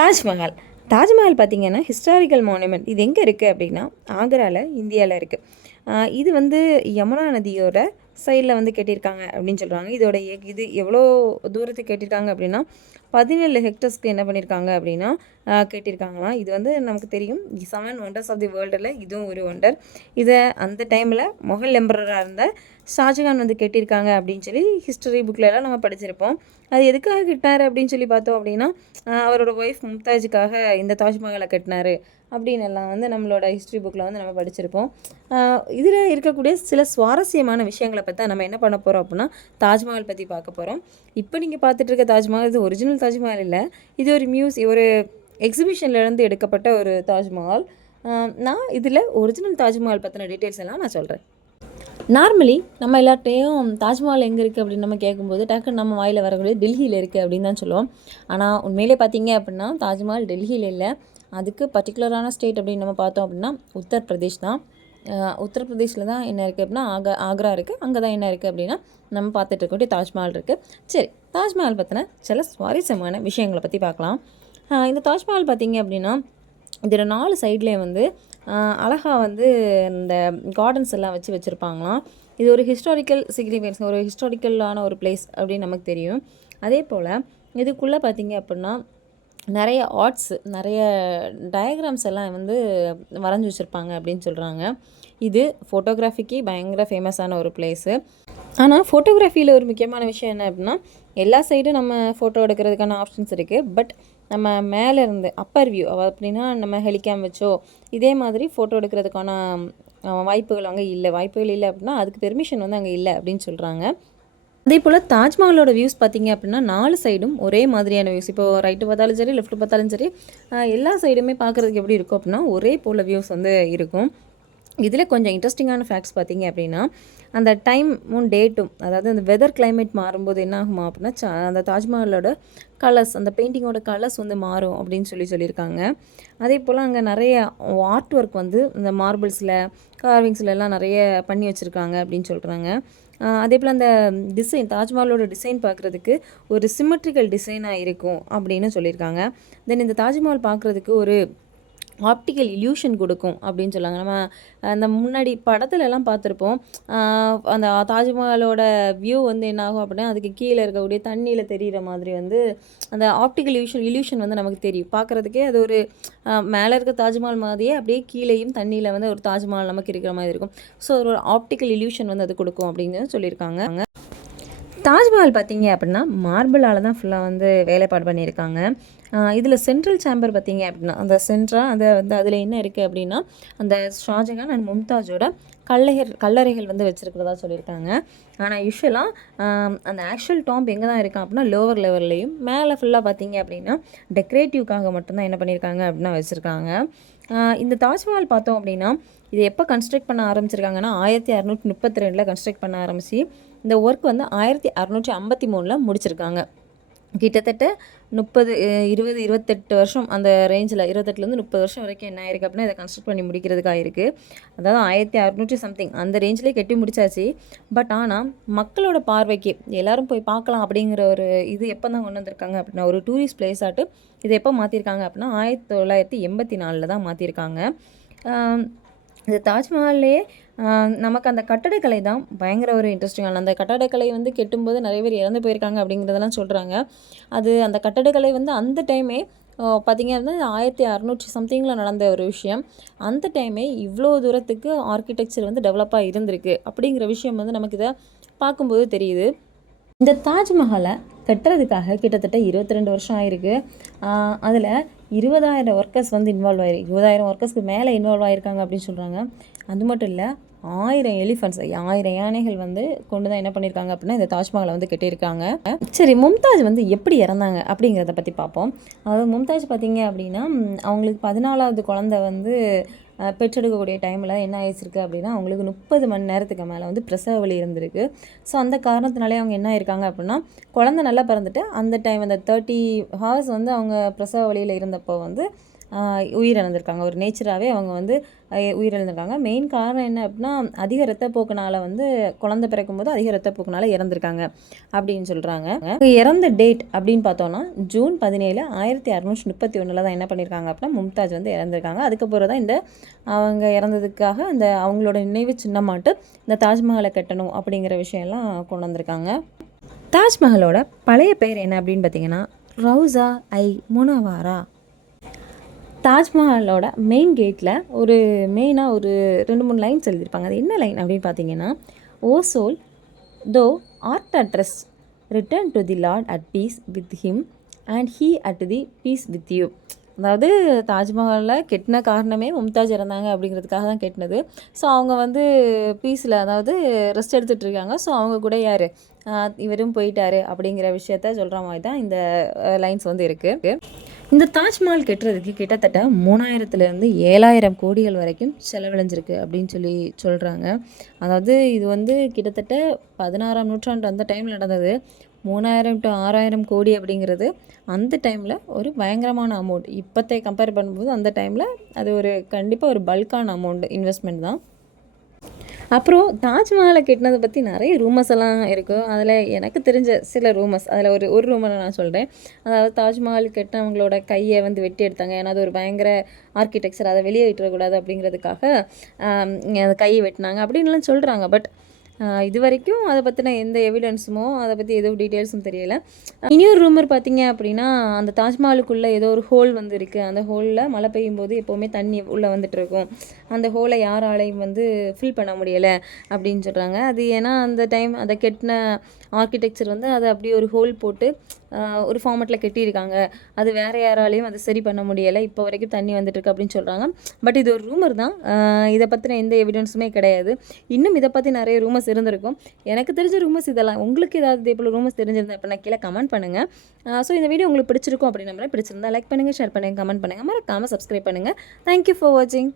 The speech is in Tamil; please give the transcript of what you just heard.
தாஜ்மஹால். தாஜ்மஹால் பார்த்திங்கன்னா ஹிஸ்டாரிக்கல் மானுமெண்ட். இது எங்கே இருக்குது அப்படின்னா ஆக்ராவில், இந்தியாவில் இருக்குது. இது வந்து யமுனா நதியோட சைடில் வந்து கட்டியிருக்காங்க அப்படின்னு சொல்கிறாங்க. இதோட இது எவ்வளோ தூரத்துக்கு கட்டியிருக்காங்க அப்படின்னா 17 ஹெக்டர்ஸ்க்கு என்ன பண்ணியிருக்காங்க அப்படின்னா கட்டியிருக்காங்களாம். இது வந்து நமக்கு தெரியும் 7 ஒண்டர்ஸ் ஆஃப் தி வேர்ல்டில் இதுவும் ஒரு ஒண்டர். இதை அந்த டைமில் மொகல் எம்பரராக இருந்த ஷாஜகான் வந்து கட்டியிருக்காங்க அப்படின்னு சொல்லி ஹிஸ்டரி புக்கிலலாம் நம்ம படிச்சிருப்போம். அது எதுக்காக கட்டினார் அப்படின்னு சொல்லி பார்த்தோம் அப்படின்னா அவரோட ஒய்ஃப் மும்தாஜுக்காக இந்த தாஜ்மஹாலை கட்டினார் அப்படின்னு எல்லாம் வந்து நம்மளோட ஹிஸ்ட்ரி புக்கில் வந்து நம்ம படிச்சிருப்போம். இதில் இருக்கக்கூடிய சில சுவாரஸ்யமான விஷயங்களை பற்றி நம்ம என்ன பண்ண போகிறோம் அப்படின்னா தாஜ்மஹால் பற்றி பார்க்க போகிறோம். இப்போ நீங்கள் பார்த்துட்டு இருக்க தாஜ்மஹால் இது ஒரிஜினல் தாஜ்மஹால் இல்லை, இது ஒரு எக்ஸிபிஷன்லேருந்து எடுக்கப்பட்ட ஒரு தாஜ்மஹால். நான் இதில் ஒரிஜினல் தாஜ்மஹால் பற்றின டீட்டெயில்ஸ் எல்லாம் நான் சொல்கிறேன். நார்மலி நம்ம எல்லாட்டையும் தாஜ்மஹால் எங்கே இருக்குது அப்படின்னு நம்ம கேட்கும்போது டக்குன்னு நம்ம வாயில் வரக்கூடிய டெல்லியில் இருக்குது அப்படின்னு தான் சொல்லுவோம். ஆனால் உண்மையிலே பார்த்தீங்க அப்படின்னா தாஜ்மஹால் டெல்லியில் இல்லை, அதுக்கு பர்டிகுலரான ஸ்டேட் அப்படின்னு நம்ம பார்த்தோம் அப்படின்னா உத்தரப்பிரதேஷ் தான். உத்தரப்பிரதேஷில் தான் என்ன இருக்குது அப்படின்னா ஆக்ரா இருக்குது. அங்கே தான் என்ன இருக்குது அப்படின்னா நம்ம பார்த்துட்டு இருக்கக்கூடிய தாஜ்மஹால் இருக்குது. சரி, தாஜ்மஹால் பற்றின சில சுவாரஸ்யமான விஷயங்களை பற்றி பார்க்கலாம். இந்த தாஜ்மஹால் பார்த்திங்க அப்படின்னா இதில் 4 சைட்லேயே வந்து அழகாக வந்து இந்த கார்டன்ஸ் எல்லாம் வச்சுருப்பாங்களாம். இது ஒரு ஹிஸ்டாரிக்கல் சிக்னிஃபிகன்ஸ், ஒரு ஹிஸ்டாரிக்கலான ஒரு பிளேஸ் அப்படின்னு நமக்கு தெரியும். அதே போல் இதுக்குள்ளே பார்த்திங்க அப்படின்னா நிறைய ஆர்ட்ஸ், நிறைய டயக்ராம்ஸ் எல்லாம் வந்து வரைஞ்சி வச்சுருப்பாங்க அப்படின்னு சொல்கிறாங்க. இது ஃபோட்டோகிராஃபிக்கு பயங்கர ஃபேமஸான ஒரு பிளேஸு. ஆனால் ஃபோட்டோகிராஃபியில் ஒரு முக்கியமான விஷயம் என்ன அப்படின்னா எல்லா சைடும் நம்ம ஃபோட்டோ எடுக்கிறதுக்கான ஆப்ஷன்ஸ் இருக்குது. பட் நம்ம மேலே இருந்து அப்பர் வியூ அப்படின்னா நம்ம ஹெலிகேம் வச்சோ இதே மாதிரி ஃபோட்டோ எடுக்கிறதுக்கான வாய்ப்புகள் இல்லை அப்படின்னா அதுக்கு பெர்மிஷன் வந்து அங்கே இல்லை அப்படின்னு சொல்கிறாங்க. அதே போல் தாஜ்மஹாலோட வியூஸ் பார்த்திங்க அப்படின்னா 4 சைடும் ஒரே மாதிரியான வியூஸ். இப்போது ரைட்டு பார்த்தாலும் சரி, லெஃப்ட் பார்த்தாலும் சரி, எல்லா சைடுமே பார்க்குறதுக்கு எப்படி இருக்கும் அப்படின்னா ஒரே போல் வியூஸ் வந்து இருக்கும். இதில் கொஞ்சம் இன்ட்ரெஸ்டிங்கான ஃபேக்ட்ஸ் பார்த்திங்க அப்படின்னா அந்த டைமும் டேட்டும், அதாவது அந்த வெதர் கிளைமேட் மாறும்போது என்ன ஆகுமா அப்படின்னா அந்த தாஜ்மஹாலோட கலர்ஸ், அந்த பெயிண்டிங்கோட கலர்ஸ் வந்து மாறும் அப்படின்னு சொல்லியிருக்காங்க. அதே போல் அங்கே நிறைய ஆர்ட் ஒர்க் வந்து இந்த மார்பிள்ஸில், கார்விங்ஸ்லாம் நிறைய பண்ணி வச்சுருக்காங்க அப்படின்னு சொல்கிறாங்க. அதே போல் அந்த டிசைன், தாஜ்மஹாலோட டிசைன் பார்க்குறதுக்கு ஒரு சிமெட்ரிக்கல் டிசைனாக இருக்கும் அப்படின்னு சொல்லியிருக்காங்க. தென் இந்த தாஜ்மஹால் பார்க்குறதுக்கு ஒரு ஆப்டிக்கல் இல்யூஷன் கொடுக்கும் அப்படின்னு சொல்லாங்க. நம்ம அந்த முன்னாடி படத்துலலாம் பார்த்துருப்போம். அந்த தாஜ்மஹாலோட வியூ வந்து என்ன ஆகும் அப்படின்னா அதுக்கு கீழே இருக்கக்கூடிய தண்ணியில் தெரிகிற மாதிரி வந்து அந்த ஆப்டிக்கல் இல்யூஷன் வந்து நமக்கு தெரியும். பார்க்குறதுக்கே அது ஒரு மேலே இருக்க தாஜ்மஹால் மாதிரியே அப்படியே கீழேயும் தண்ணியில் வந்து ஒரு தாஜ்மஹால் நமக்கு இருக்கிற மாதிரி இருக்கும். ஸோ ஒரு ஆப்டிக்கல் இல்யூஷன் வந்து அது கொடுக்கும் அப்படின்னு சொல்லியிருக்காங்க. தாஜ்மஹால் பார்த்திங்க அப்படின்னா மார்பிளால் தான் ஃபுல்லாக வந்து வேலைப்பாடு பண்ணியிருக்காங்க. இதில் சென்ட்ரல் சேம்பர் பார்த்திங்க அப்படின்னா அந்த அதில் என்ன இருக்குது அப்படின்னா அந்த ஷாஜகான் அண்ட் மும்தாஜோட கல்லறைகள் வந்து வச்சுருக்கிறதா சொல்லியிருக்காங்க. ஆனால் யூஸ்வலாக அந்த ஆக்சுவல் டாம்ப் எங்கே தான் இருக்கான் அப்படின்னா லோவர் லெவல்லையும், மேலே ஃபுல்லாக பார்த்திங்க அப்படின்னா டெக்கரேட்டிவ்க்காக மட்டும்தான் என்ன பண்ணியிருக்காங்க அப்படின்னா வச்சுருக்காங்க. இந்த தாஜ்மஹால் பார்த்தோம் அப்படின்னா இது எப்போ கன்ஸ்ட்ரக்ட் பண்ண ஆரம்பிச்சிருக்காங்கன்னா 1632 கன்ஸ்ட்ரக்ட் பண்ண ஆரம்பித்து இந்த ஒர்க் வந்து 1653 முடிச்சிருக்காங்க. கிட்டத்தட்ட 28 வருஷம் அந்த ரேஞ்சில், 28லேருந்து 30 வருஷம் வரைக்கும் என்ன ஆயிருக்கு அப்படின்னா இதை கன்ஸ்ட்ரக்ட் பண்ணி முடிக்கிறதுக்காக இருக்குது. அதாவது 1600 சம்திங் அந்த ரேஞ்சிலே கட்டி முடிச்சாச்சு. பட் ஆனால் மக்களோட பார்வைக்கு எல்லோரும் போய் பார்க்கலாம் அப்படிங்கிற ஒரு இது எப்போ தான் கொண்டு வந்திருக்காங்க அப்படின்னா ஒரு டூரிஸ்ட் பிளேஸாட்டு இதை எப்போ மாற்றிருக்காங்க அப்படின்னா 1984 தான் மாற்றிருக்காங்க. இந்த தாஜ்மஹால்லையே நமக்கு அந்த கட்டடக்கலை தான் பயங்கர ஒரு இன்ட்ரெஸ்டிங்கான. அந்த கட்டடக்கலை வந்து கெட்டும்போது நிறைய பேர் இறந்து போயிருக்காங்க அப்படிங்கிறதெல்லாம் சொல்கிறாங்க. அது அந்த கட்டடக்கலை வந்து அந்த டைமே பார்த்திங்க அப்படின்னா 1600 சம்திங்கில் நடந்த ஒரு விஷயம். அந்த டைமே இவ்வளோ தூரத்துக்கு ஆர்கிடெக்சர் வந்து டெவலப்பாக இருந்திருக்கு அப்படிங்கிற விஷயம் வந்து நமக்கு இதை பார்க்கும்போது தெரியுது. இந்த தாஜ்மஹாலை கட்டுறதுக்காக கிட்டத்தட்ட 22 வருஷம் ஆயிருக்கு. அதில் 20,000 ஒர்க்கர்ஸ் வந்து இன்வால்வ் ஆகிருக்கு. 20,000 ஒர்க்கர்ஸ்க்கு மேலே இன்வால்வ் ஆகிருக்காங்க அப்படின்னு சொல்கிறாங்க. அது மட்டும் இல்லை 1000 எலிஃபண்ட்ஸ், 1000 யானைகள் வந்து கொண்டு தான் என்ன பண்ணியிருக்காங்க அப்படின்னா இந்த தாஜ்மஹாலை வந்து கட்டியிருக்காங்க. சரி, மும்தாஜ் வந்து எப்படி இறந்தாங்க அப்படிங்கிறத பற்றி பார்ப்போம். அதாவது மும்தாஜ் பார்த்திங்க அப்படின்னா அவங்களுக்கு 14வது குழந்தை வந்து பெற்றெடுக்கக்கூடிய டைமில் என்ன ஆயிடுச்சிருக்கு அப்படின்னா அவங்களுக்கு 30 மணி நேரத்துக்கு மேலே வந்து பிரசவ வலி இருந்திருக்கு. ஸோ அந்த காரணத்தினாலே அவங்க என்ன ஆயிருக்காங்க அப்படின்னா குழந்தை நல்லா பிறந்துட்டு அந்த டைம் அந்த 30 ஹவர்ஸ் வந்து அவங்க பிரசவ வலியில் இருந்தப்போ வந்து உயிரிழந்திருக்காங்க. ஒரு நேச்சராகவே அவங்க வந்து உயிரிழந்திருக்காங்க. மெயின் காரணம் என்ன அப்படின்னா, அதிக ரத்தப்போக்குனால் வந்து குழந்தை பிறக்கும்போது அதிக ரத்தப்போக்குனால் இறந்துருக்காங்க அப்படின்னு சொல்கிறாங்க. இறந்த டேட் அப்படின்னு பார்த்தோன்னா ஜூன் 17, 1631 தான் என்ன பண்ணியிருக்காங்க அப்படின்னா மும்தாஜ் வந்து இறந்துருக்காங்க. அதுக்கப்புறம் தான் இந்த அவங்க இறந்ததுக்காக அந்த அவங்களோட நினைவு சின்னமாட்டு இந்த தாஜ்மஹாலை கட்டணும் அப்படிங்கிற விஷயம்லாம் கொண்டு வந்திருக்காங்க. தாஜ்மஹலோட பழைய பேர் என்ன அப்படின்னு பார்த்தீங்கன்னா ரவுசா ஐ முனவாரா. தாஜ்மஹாலோட மெயின் கேட்டில் ஒரு மெயினாக ஒரு 2-3 லைன்ஸ் எழுதியிருப்பாங்க. அது என்ன லைன் அப்படின்னு பார்த்தீங்கன்னா, O soul thou art at rest return to the Lord at peace with him and he at the peace with you. அதாவது தாஜ்மஹாலில் கெட்டின காரணமே மும்தாஜ் இறந்தாங்க அப்படிங்கிறதுக்காக தான் கெட்டினது. ஸோ அவங்க வந்து பீஸில் அதாவது ரெஸ்ட் எடுத்துகிட்டு இருக்காங்க. ஸோ அவங்க கூட யார் இவரும் போயிட்டாரு அப்படிங்கிற விஷயத்த சொல்கிற மாதிரி தான் இந்த லைன்ஸ் வந்து இருக்குது. இந்த தாஜ்மஹால் கட்டுறதுக்கு கிட்டத்தட்ட 3000 7,000 கோடிகள் வரைக்கும் செலவழிஞ்சிருக்கு அப்படின்னு சொல்கிறாங்க. அதாவது இது வந்து கிட்டத்தட்ட 16ஆம் நூற்றாண்டு அந்த டைமில் நடந்தது. 3000 to 6000 கோடி அப்படிங்கிறது அந்த டைமில் ஒரு பயங்கரமான அமௌண்ட். இப்போத்தைய கம்பேர் பண்ணும்போது அந்த டைமில் அது ஒரு கண்டிப்பாக ஒரு பல்கான அமௌண்ட் இன்வெஸ்ட்மெண்ட் தான். அப்புறம் தாஜ்மஹாலை கட்டினதை பற்றி நிறைய ரூமர்ஸ் எல்லாம் இருக்கும். அதில் எனக்கு தெரிஞ்ச சில ரூமர்ஸ், அதில் ஒரு ரூமரை நான் சொல்கிறேன். அதாவது தாஜ்மஹால் கட்டினவங்களோட கையை வந்து வெட்டி எடுத்தாங்க. ஏன்னா அது ஒரு பயங்கர ஆர்கிடெக்சர், அதை வெளியே விட்டுறக்கூடாது அப்படிங்கிறதுக்காக அந்த கையை வெட்டினாங்க அப்படின்லாம் சொல்கிறாங்க. பட் இது வரைக்கும் அதை பற்றின எந்த எவிடன்ஸுமோ அதை பற்றி எதுவும் டீட்டெயில்ஸும் தெரியலை. இன்னொரு ரூமர் பார்த்தீங்க அப்படின்னா, அந்த தாஜ்மஹாலுக்குள்ளே ஏதோ ஒரு ஹோல் வந்து இருக்குது. அந்த ஹோலில் மழை பெய்யும் போது எப்போவுமே தண்ணி உள்ளே வந்துட்டு இருக்கும். அந்த ஹோலை யாராலையும் வந்து ஃபில் பண்ண முடியலை அப்படின்னு சொல்கிறாங்க. அது ஏன்னா அந்த டைம் அதை கெட்டின ஆர்கிடெக்சர் வந்து அதை அப்படியே ஒரு ஹோல் போட்டு ஒரு ஃபார்மெட்டில் கட்டியிருக்காங்க. அது வேறு யாராலையும் அதை சரி பண்ண முடியலை. இப்போ வரைக்கும் தண்ணி வந்துட்டுருக்கு அப்படின்னு சொல்கிறாங்க. பட் இது ஒரு ரூமர் தான். இதை பற்றின எந்த எவிடன்ஸுமே கிடையாது. இன்னும் இதை பற்றி நிறைய ரூமர்ஸ் இருந்திருக்கும். எனக்கு தெரிஞ்ச ரூமர்ஸ் இதெல்லாம். உங்களுக்கு ஏதாவது இதே போல் ரூமர்ஸ் தெரிஞ்சிருந்தா அப்படின்னா கீழே கமெண்ட் பண்ணுங்கள். ஸோ இந்த வீடியோ உங்களுக்கு பிடிச்சிருக்கும் அப்படின்னு நம்புறேன். பிடிச்சிருந்தா லைக் பண்ணுங்கள், ஷேர் பண்ணுங்கள், கமெண்ட் பண்ணுங்கள், மறக்காமல் சப்ஸ்கிரைப் பண்ணுங்கள். தேங்க்யூ ஃபார் வாட்சிங்.